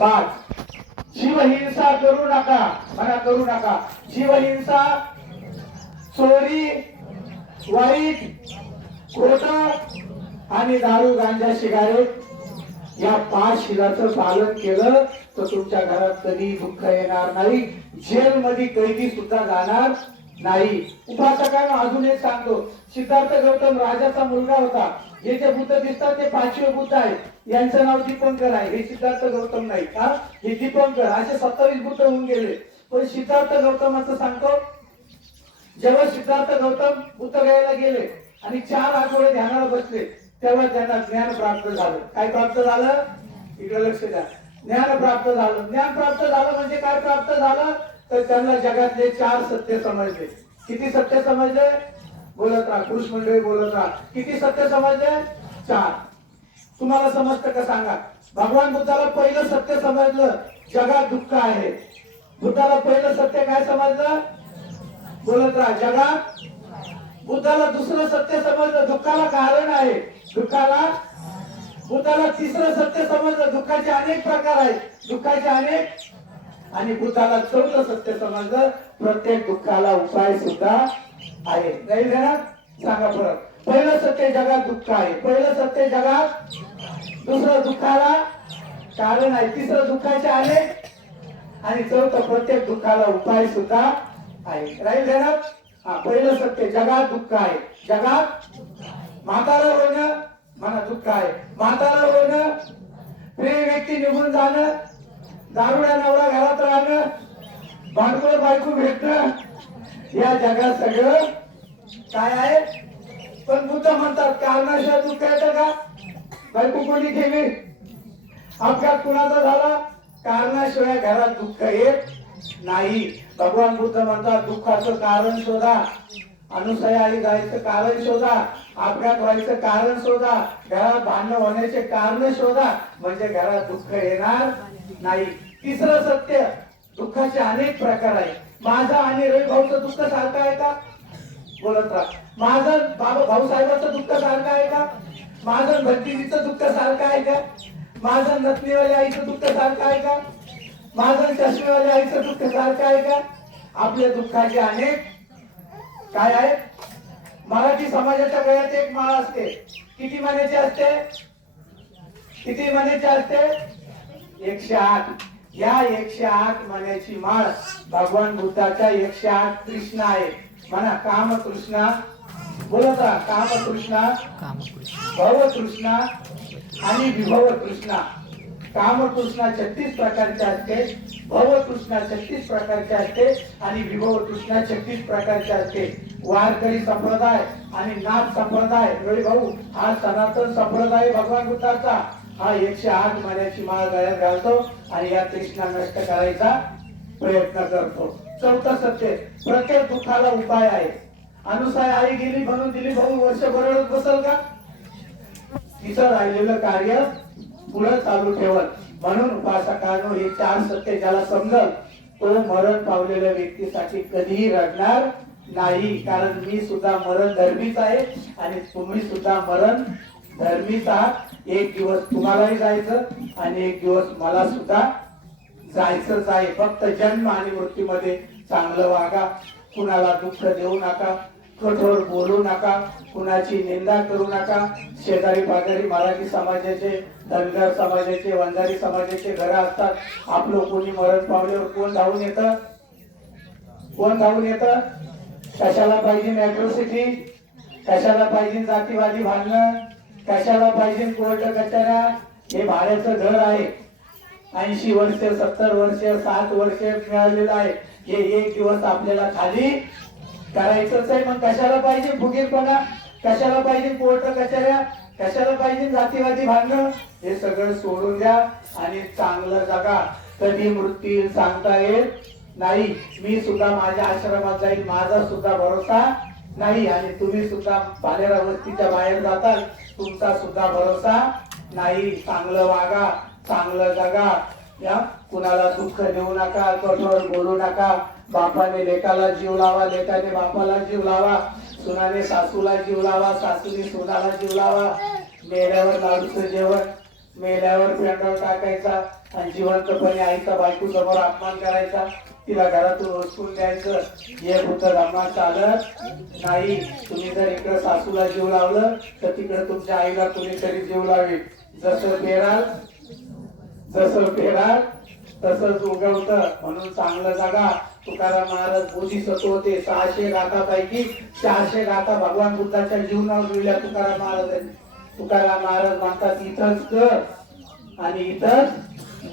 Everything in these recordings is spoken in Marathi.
5. जीवहिंसा करू नका, म्हणा करू नका. जीवहिंसा, चोरी, वाईट, खोट आणि दारू, गांजा, सिगारेट या 5 शिलाचं पालन केलं तर तुमच्या घरात कधी दुःख येणार नाही, जेल मध्ये कैदी सुद्धा जाणार नाही. उपासकांना अजून एक सांगतो, सिद्धार्थ गौतम राजाचा मुलगा होता. हे जे बुद्ध दिसतात ते 5वे बुद्ध आहेत. यांचं नाव दीपंकर आहे. हे सिद्धार्थ गौतम नाही का, हे दीपंकर. असे 27 बुद्ध होऊन गेले. पण सिद्धार्थ गौतमाचं सांगतो, जेव्हा सिद्धार्थ गौतम बुद्ध गयाला गेले आणि 4 आठवडे ध्यानाला बसले तेव्हा त्यांना ज्ञान प्राप्त झालं. काय प्राप्त झालं? इकडे लक्ष द्या. ज्ञान प्राप्त झालं. ज्ञान प्राप्त झालं म्हणजे काय प्राप्त झालं? तर त्यांना जगातले 4 सत्य समजले. किती सत्य समजले? बोलत राहा, पुरुष मंडळी बोलत राहा. किती सत्य समजले? 4. तुम्हाला समजतं का सांगा? भगवान बुद्धाला पहिलं सत्य समजलं, जगात दुःख आहे. बुद्धाला पहिलं सत्य काय समजलं? बोलत राहा, जगात. बुद्धाला दुसरं सत्य समजलं, दुःखाला कारण आहे. दुःखाला. बुद्धाला तिसरं सत्य समजलं, दुःखाचे अनेक प्रकार आहेत. दुःखाचे अनेक. आणि बुद्धाला 4थं सत्य समजलं, प्रत्येक दुःखाला उपाय सुद्धा आहे. नाही ना? सांगा परत. पहिलं सत्य, जगात दुःख आहे. पहिलं सत्य, जगात. दुसरं, दुःखाला कारण आहे. तिसरं, दुःखाचे अनेक. आणि 4थं, प्रत्येक दुःखाला उपाय सुद्धा आहे. राहील ना? हा, पहिलं सत्य, जगात दुःख आहे. जगात. म्हातारा होणं, मला दुःख आहे. म्हातारा होणं, प्रिय व्यक्ती निघून जाणं, दारुडा नवरा घरात राहणं, बायको बायको भेटणं, या जगात सगळं काय आहे. पण बुद्ध म्हणतात, कारणाशिवाय दुःख येतं का? बायको कोणी केली, अपघात कुणाचा झाला, कारणाशिवाय घरात दुःख येत नाही. भगवान बुद्ध म्हणतात, दुःखाचं कारण शोधा. अनुसयाला जायचं कारण शोधा, अपघात व्हायचं कारण शोधा, घरात भांडण होण्याचे कारण शोधा, म्हणजे घरात दुःख येणार नाही. तिसरं सत्य, दुःखाचे अनेक प्रकार आहेत. माझं आणि रवी भाऊचं दुःख सारखं आहे का? बोलत राहा. माझं बाबा भाऊसाहेबांचं दुःख सारखं आहे का? माझं भतीजीचं दुःख सारखं आहे का? माझं नथनीवाल्या आईचं दुःख सारखं आहे का? माझं चष्मेवाल्या आईचं दुःख सारखं आहे का? आपल्या दुःखाचे अनेक काय आहे. मराठी समाजाच्या गळ्यात एक माळ असते. किती महिन्याची असते? किती महिन्याची असते? 108. या 108 महिन्याची माळ भगवान बुद्धाच्या 108 तृष्णा आहे. म्हणा, काम तृष्णा. बोलत राहा, काम तृष्णा, भव तृष्णा आणि विभव तृष्णा. काम तृष्णा 36 प्रकारचे असते, भव तृष्णा 36 प्रकारचे असते आणि विभव तृष्णा 36 प्रकारचे असते. वारकरी संप्रदाय आणि नाथ संप्रदाय, रवी भाऊ, हा सनातन संप्रदाय भगवान बुद्धाचा. हा 108 महिन्याची माळ गळ्यात घालतो आणि या तृष्णा नष्ट करायचा प्रयत्न करतो. 4थं सत्य, प्रत्येक दुःखाला उपाय आहे. अनुसाय आई गेली म्हणून दिली भाऊ वर्षभर बसल का? तिचं राहिलेलं कार्य पुढे चालू ठेवत. म्हणून उपासकांनो, हे 4 सत्य ज्याला समजल तो मरण पावलेल्या व्यक्तीसाठी कधीही रडणार नाही. कारण मी सुद्धा मरण धर्मीच आहे आणि तुम्ही सुद्धा मरण धर्मीच आहात. एक दिवस तुम्हालाही जायचं आणि एक दिवस मला सुद्धा जायचंच आहे. फक्त जन्म आणि मृत्यूमध्ये चांगलं वागा, कुणाला दुःख देऊ नका, कठोर बोलू नका, कुणाची निंदा करू नका. शेजारी पाजारी मराठी समाजाचे, धनगर समाजाचे, वंजारी समाजाचे घर असतात. आपलं कोणी मरण पावल्यावर कोण धावून येतं? कोण धावून येतं? कशाला पाहिजे अॅट्रॉसिटी? कशाला पाहिजे जातीवादी भांडणं? कशाला पाहिजे कोर्ट कचऱ्या? हे भाड्याचं घर आहे. 80 वर्ष, 70 वर्ष, 60 वर्ष मिळालेलं आहे. हे एक दिवस आपल्याला खाली करायचंच आहे. मग कशाला पाहिजे फुगीरपणा? कशाला पाहिजे कोर्ट कचऱ्या? कशाला पाहिजे जातीवादी भांडण? हे सगळं सोडून द्या आणि चांगलं जगा. कधी मृत्यू येईल सांगता येत नाही. मी सुद्धा माझ्या आश्रमात जाईल, माझा सुद्धा भरोसा नाही. आणि तुम्ही सुद्धा भालेरा वस्तीच्या बाहेर जाताल, तुमचा सुद्धा भरोसा नाही. चांगलं वागा, चांगलं जगा. या कुणाला दुःख देऊ नका, कठोर बोलू नका. बापाने लेकाला जीव लावा, लेकाने बापाला जीव लावा, सुनाने सासूला जीव लावा, सासूने सुनाला जीव लावा. मेल्यावर लाडूचं जेवण, मेल्यावर पेंडॉल टाकायचा, आणि जिवंतपणे आईचा बायको समोर अपमान करायचा, तिला घरातून हुसकून द्यायचं, हे बुद्ध धर्मात चालत नाही. तुम्ही जर इकडे सासूला जीव लावलं तर तिकडे तुमच्या आईला कोणीतरी जीव लावेल. जसं पेराल तसंच उगवत. म्हणून चांगलं जगा. तुकाराम महाराज बोधिसत्व होते. 600 गाथापैकी 400 गाथा भगवान बुद्धाच्या जीवनावर लिहिल्या तुकाराम महाराजांनी. तुकाराम महाराज म्हणतात इथंच कर आणि इथंच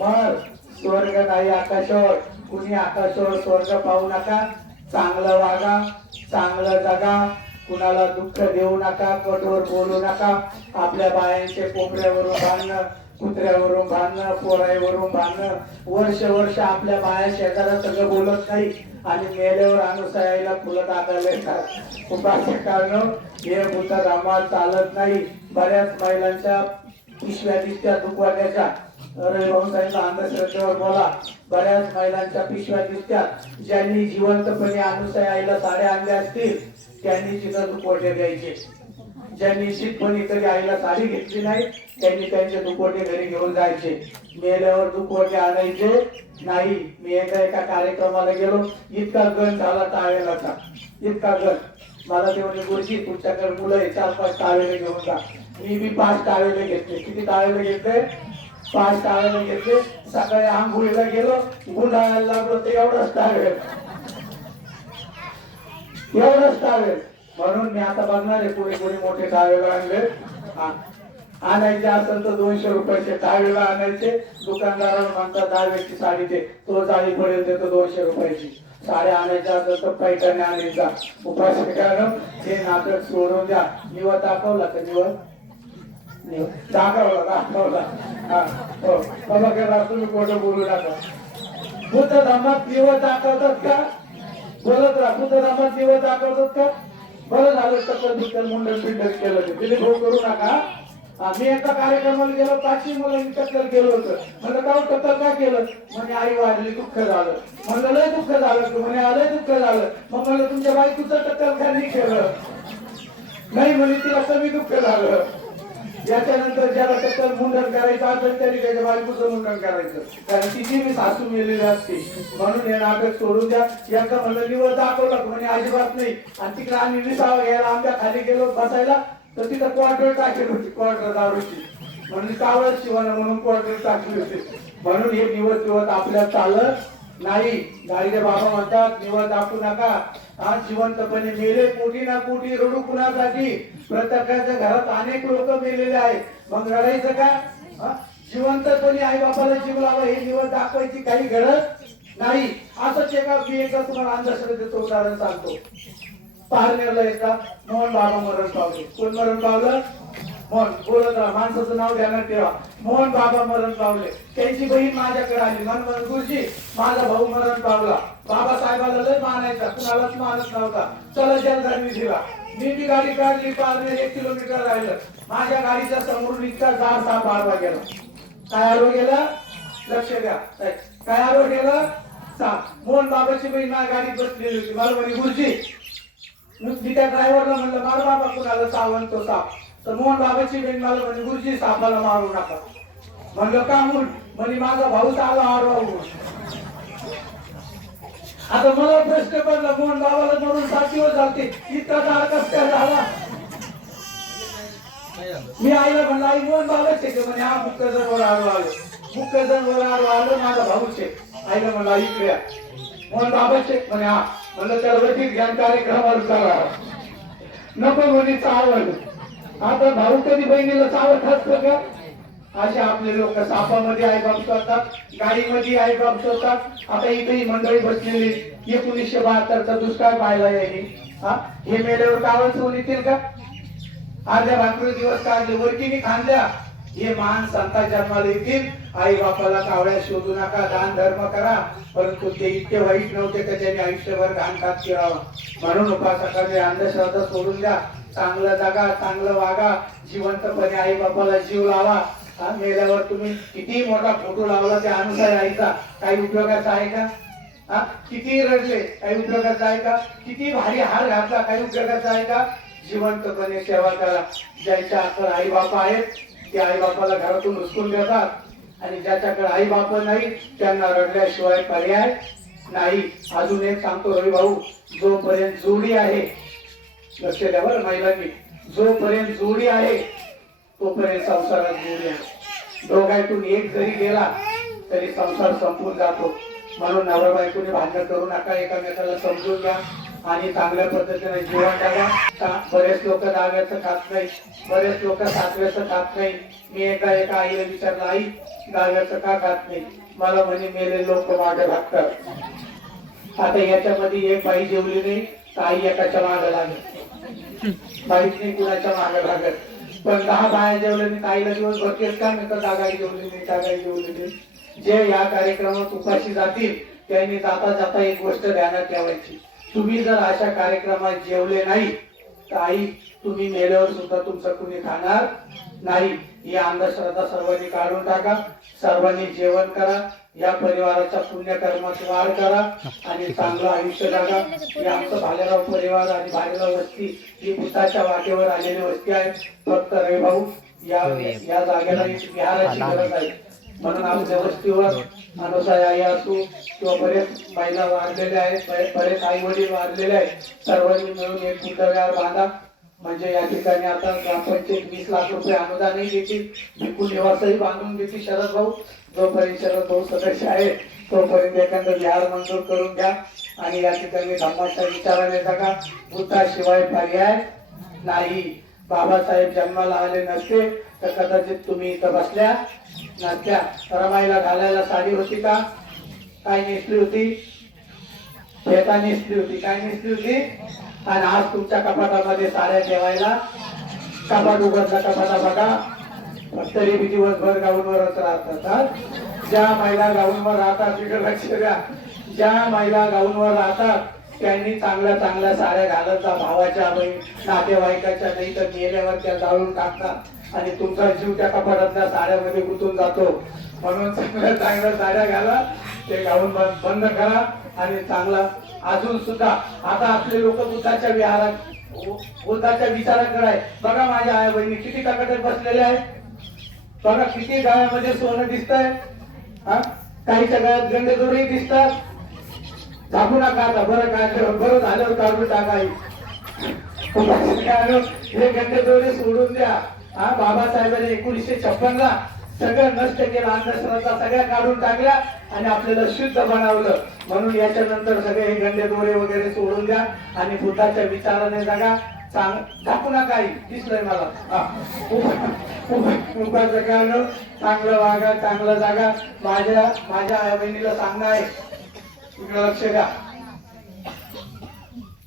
मर. स्वर्ग नाही आकाशावर. कुणी आकाशावर स्वर्ग पाहू नका. चांगलं वागा, चांगलं जगा, कुणाला दुःख देऊ नका, कठोर बोलू नका. आपल्या बायांचे कोंबड्यावरून भांडणं, कुत्र्यावरून भांडणं, पोराईवरून भांडणं, वर्ष आपल्या बाया शेजारा सगळं बोलत नाही आणि मेल्यावर अनुसयाला फुलं टाकायला येतात. उपासकांनो, हे बुद्ध धर्मात चालत नाही. बऱ्याच महिलांच्या पिशव्या दिसत्या दुखवाट्याच्या. रविभाऊसाहेब अंधश्रद्धेवर बोला. बऱ्याच महिलांच्या पिशव्या दिसत्या. ज्यांनी जिवंतपणे अनुसयाला साड्या आणल्या असतील त्यांनी तिथं दुखवटे द्यायचे. ज्यांनी शिकपणी कधी आईला साडी घेतली नाही त्यांनी त्यांचे दुखवटे घरी घेऊन जायचे. मेल्यावर दुखवटे आणायचे नाही. मी एका कार्यक्रमाला गेलो, इतका गण झाला टावेलाचा, इतका गण. मला ते म्हणजे गुरुजी तुमच्याकडे मुलं आहे, 4-5 टावेले घेऊन जा. मी 5 टावेले घेतले. किती टावेले घेतले? 5 टावेले घेतले. सकाळी आंघोळीला गेलो, गुंडाळायला लागलो ते एवढंच टावेल. म्हणून मी आता बघणार आहे कोणी मोठे टावेल आणले. आणायचे असेल तर 200 रुपयाचे टावेल आणायचे. दुकानदाराला म्हणतात 10 साडी दे, तो जाळी पडेल देतो 200 रुपयाची. साड्या आणायच्या असेल तर पैठणी आणायचा. उपासकांनो, हे नाटक सोडून द्या. निवड दाखवला का? दाखवला. हा हो बाबा, तुम्ही खोटं बोलू नका. बुद्ध धर्मात निवड दाखवतात का? बोलत राहा. बुद्ध धर्मात निवड दाखवतात का? बरं झालं टक्कर मुंडन पिंडन केलं. तिथे भाऊ करू नका. मी एका कार्यक्रमाला गेलो, 500 मुलांनी टक्कर केलं होतं. म्हणलं का टक्कर का केलं? म्हणे आई वाढली, दुःख झालं. म्हणलं लय दुःख झालं. म्हणे लय दुःख झालं. मग म्हणलं तुमच्या बायकोचं टक्कर का नाही केलं? नाही म्हणे तिला कमी दुःख झालं. याच्यानंतर ज्याला टक्कर मुंडन करायचं असेल त्यांनी त्याच्या बायकोचं मुंडन करायचं, कारण तिची मी सासू मेलेली असते. म्हणून हे नाटक सोडून द्या. यांना म्हणलं निवड दाखवला म्हणे अजिबात नाही. आणि तिकडे आम्ही विसावा घ्यायला आमच्या खाली गेलो बसायला, तर तिथं क्वार्टर टाकेल होती, क्वार्टर दारूची. म्हणून कावळ शिवाना म्हणून क्वार्टर टाकली होती. म्हणून हे निवड आपल्या चालत नाही. गाडीचे बाबा म्हणतात निवड दाखवू नका. आज जिवंतपणे मेले कोटी ना कोटी, रडू कुणासाठी? प्रत्येकाच्या घरात अनेक लोक मेलेले आहेत. मग रडायचं का? जिवंतपणे आई बापाला जीव लावा, हे निवड दाखवायची काही गरज नाही. असंच मी एका तुम्हाला अंधश्रद्धेचं उदाहरण सांगतो. पारनेरला एका मोहन बाबा मरण पावले. कोण मरण पावलं? मोहन. बोलत राहा, माणसाचं नाव ध्यानात ठेवा. मोहन बाबा मरण पावले. त्यांची बहीण माझ्याकडे आली. मन गुरुजी, माझा भाऊ मरण पावला. बाबासाहेबाला लय मानायचा, कुणालाच मानत नव्हता. चला जलधारी दिला. मी बी गाडी काढली. पारनेर 1 किलोमीटर राहिलं. माझ्या गाडीच्या समोरून इतका जाड साप आडवा गेला. काय आडवा गेला? लक्ष द्या. काय आडवा गेला? साप. मोहन बाबाची बहीण माझ्या गाडीत बसलेली होती. मला म्हणे गुरुजी, मी त्या ड्रायव्हरला म्हणलं मार बाबा कुणाला सावंत तो साप. तर मोहन बाबाची बहीण मला म्हणे गुरुजी सापाला मारू नका. म्हणलं का? म्हणून म्हणे माझा भाऊ आला आडवा. आता मला प्रश्न पडला, मोहन बाबाला मरून 7 दिवस झाले, इतका जाड कस काय झाला? मी आईला म्हणलं आई मोहन बाबाचे का? म्हणे हा मुख्य जनावर आडवा आलो. मुख्य जनावर आडवा आलो, माझा भाऊचे. आईला म्हणलं इकडे या. मोहन बाबाचे? म्हणे हा. म्हणलं त्याला वैदिक ज्ञान कार्यक्रमाला चला. नको म्हणे चावल. आता भाऊ कधी बहिणीला चावत असतं का? असे आपले लोक सापामध्ये आई बाप शोधतात, गाडीमध्ये आई बाप शोधतात. आता इथेही मंडळी बसलेली. 1972चा दुष्काळ पाहायला यायली. हे मेल्यावर कावच होऊन येतील का? अर्ध्या भाकरी दिवस काढले, वरकीने खांद्या. हे महान संतांच्या जन्माला येतील. आई बापाला कावळ्या शोधू नका, दान धर्म करा. परंतु ते इतके वाईट नव्हते का त्यांनी आयुष्यभर घाणकात केला. म्हणून उपासकांनी अंधश्रद्धा सोडून द्या. चांगलं जगा, चांगलं वागा, जिवंतपणे आई बापाला जीव लावा. मेल्यावर तुम्ही किती मोठा फोटो लावला त्या अनुसार आईचा, काही उपयोगाचा आहे का? किती रडले, काही उपयोगाचा आहे का? किती भारी हार घातला, काही उपयोगाचा आहे का? जिवंतपणे सेवा करा. ज्यांच्या आई बापा आहेत ते आई बापाला घरातून हुसकून देतात. आणि ज्याच्याकडे आई बाप नाही त्यांना रडल्याशिवाय पर्याय नाही. अजून एक सांगतो रवी भाऊ, जोपर्यंत जोडी आहे, लक्ष द्या बरं महिलांनी, जोपर्यंत जोडी आहे तोपर्यंत संसारात जोडी आहे. दोघांतून एक जरी गेला तरी संसार संपून जातो. म्हणून नवरा बायकोने भांडण करू नका, एकामेकाला समजून घ्या आणि चांगल्या पद्धतीने जीवन जगा. बरेच लोक दहाव्याचं खात नाही, बरेच लोक सातव्याचं खात नाही. मी एका आईला विचारलं, आई दहाव्याचं का खात नाही? मला म्हणे मेले लोक मागे भागतात. आता याच्यामध्ये एक बाई जेवली नाही तर आई एकाच्या मागे लागेल, बाईच नाही कुणाच्या मागे लागत. पण 10 बाया जेवले नाही आईला दिवसभर केस का नाही तर जागाई जेवली नाही, जागाई जेवली नाही. जे या कार्यक्रमात उपाशी जातील त्यांनी जाता जाता एक गोष्ट ध्यानात ठेवायची, तुम्ही जर अशा कार्यक्रमात जेवले नाही तर आई तुम्ही मेल्यावर सुद्धा तुमचं कुणी खाणार नाही. ही अंधश्रद्धा सर्वांनी काढून टाका, सर्वांनी जेवण करा, या परिवाराच्या पुण्यकर्मात वाढ करा आणि चांगलं आयुष्य जगा. हे आमचं भालेराव परिवार आणि भालेराव वस्ती ही भूताच्या वाटेवर आलेली वस्ती आहे. फक्त रवी भाऊ या जागेला एक विहाराची गरज आहे. म्हणून आमच्या वस्तीवर अनुसाय आई असू किंवा बरेच महिला वाढलेल्या आहेत, बरेच आई वडील वाढलेले आहेत, सर्वांनी मिळून एक कुटुंबावर बांधा. म्हणजे या ठिकाणी आता ग्रामपंचायत 20 लाख रुपये अनुदानही देतील, भिकू निवासही बांधून देतील. शरद भाऊ, जोपर्यंत शरद भाऊ सदस्य आहे तोपर्यंत एखादं विहार मंजूर करून द्या आणि या ठिकाणी धम्माच्या विचाराने जगा. बुद्धाशिवाय पर्याय नाही. बाबासाहेब जन्माला आले नसते तर कदाचित तुम्ही इथं बसल्या नसत्या. रमाईला घालायला साडी होती का? काय नेसली होती? फेटा नेसली होती. काय नेसली होती? आणि आज तुमच्या कपाटामध्ये साड्या ठेवायला कपाट उघडला कपाटा बघा, तरी बी दिवसभर गाऊनवरच राहतात. ज्या महिला गाऊनवर राहतात तिकडे लक्ष द्या, ज्या महिला गाऊनवर राहतात त्यांनी चांगल्या चांगल्या साड्या घालत जा. भावाच्या नातेवाईकाच्या नाही तर मेल्यावर त्या जाळून टाकतात आणि तुमचा जीव त्या कपाटातल्या साड्यामध्ये गुंतून जातो. म्हणून चांगल्या चांगल्या साड्या घाला, ते गाऊन बंद करा आणि चांगला. अजून सुद्धा आता आपले लोक बुद्धाच्या विहारात, बुद्धाच्या विचाराकडे आहे. बघा माझ्या आई बहिणी किती टकाटक बसलेल्या आहेत, बघा किती गळ्यामध्ये सोनं दिसतंय, काहीच्या गळ्यात गंडेदोरे दिसतात. झाकू नका आता, बरं काय बरं झाल्यावर काढून टाकाय. हे गंडेदोरे सोडून द्या. बाबासाहेबांनी 1956 ला सगळं नष्ट केलं, अंधश्रद्धा सगळ्या काढून टाकल्या आणि आपल्याला शुद्ध बनवलं. म्हणून याच्यानंतर सगळे हे गंडेदोरे वगैरे सोडून द्या आणि बुद्धाच्या विचाराने जगा. झाकू नका, दिसलंय मला उभा जगानं चांगलं वागा, चांगलं जागा. माझ्या आई बहिणीला सांगणं आहे, इकडे लक्ष द्या.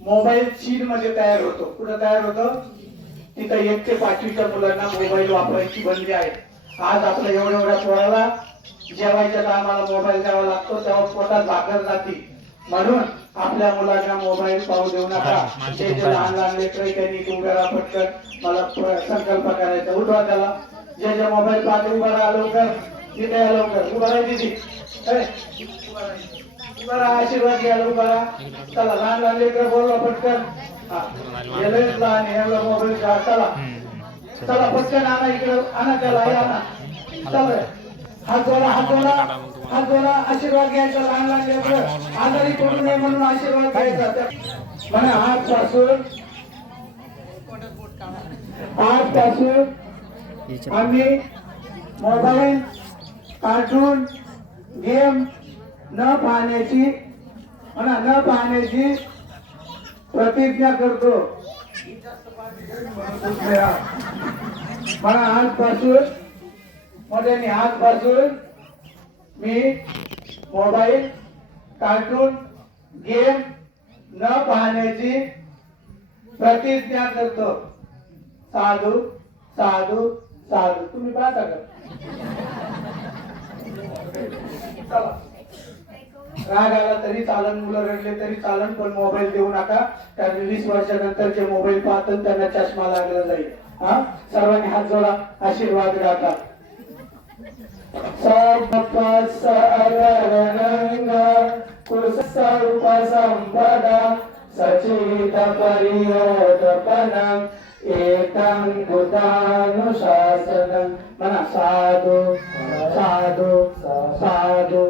मोबाईल चीन मध्ये तयार होतो. कुठं तयार होतो? तिथं 1 ते 5वीच्या मुलांना मोबाईल वापरायची बंदी आहे. आज आपल्या एवढ्या पोराला जेवायच्या टायमाला मोबाईल द्यावा लागतो, तेव्हा पोटात भाकर जाते. म्हणून आपल्या मुलांना मोबाईल पाहू देऊ नका. जे लहान लहान लेकर त्यांनी उभ्या राहा पटकन, मला संकल्प करायचा, उठवा त्याला. जे मोबाईल पाहते उभा राहा लवकर, तिथे या लवकर, उभा राहा दिदी, उभा राहा, आशीर्वाद घ्या उभा राहा. चला लहान लहान लेकर बोलवा पटकन, लहान याला मोबाईल घ्या. चला चला पटकन आणा, इकडे आणा त्याला, आणा. चला हात जोडा, हात जोडा, हात जोडा. आशीर्वाद घ्यायचा. लहान लहान लेकर आजारी पडू नये म्हणून आशीर्वाद घ्यायचा. म्हणा आजपासून आम्ही मोबाईल, कार्टून, गेम न पाहण्याची प्रतिज्ञा करतो. मला आजपासून मी मोबाईल, कार्टून, गेम न पाहण्याची प्रतिज्ञा करतो. साधू साधू साधू. तुम्ही पाहता का? राग आला तरी चालन, मुलं रडले तरी चालन, पण मोबाईल देऊ नका. कारण 20 वर्षानंतर जे मोबाईल पाहतात त्यांना चष्मा लागला जाईल. सर्वांनी हात जोडा, आशीर्वाद गाता. सचित परियोतपनं एतं बुधानुशासनं म्हणा साधू साधू साधू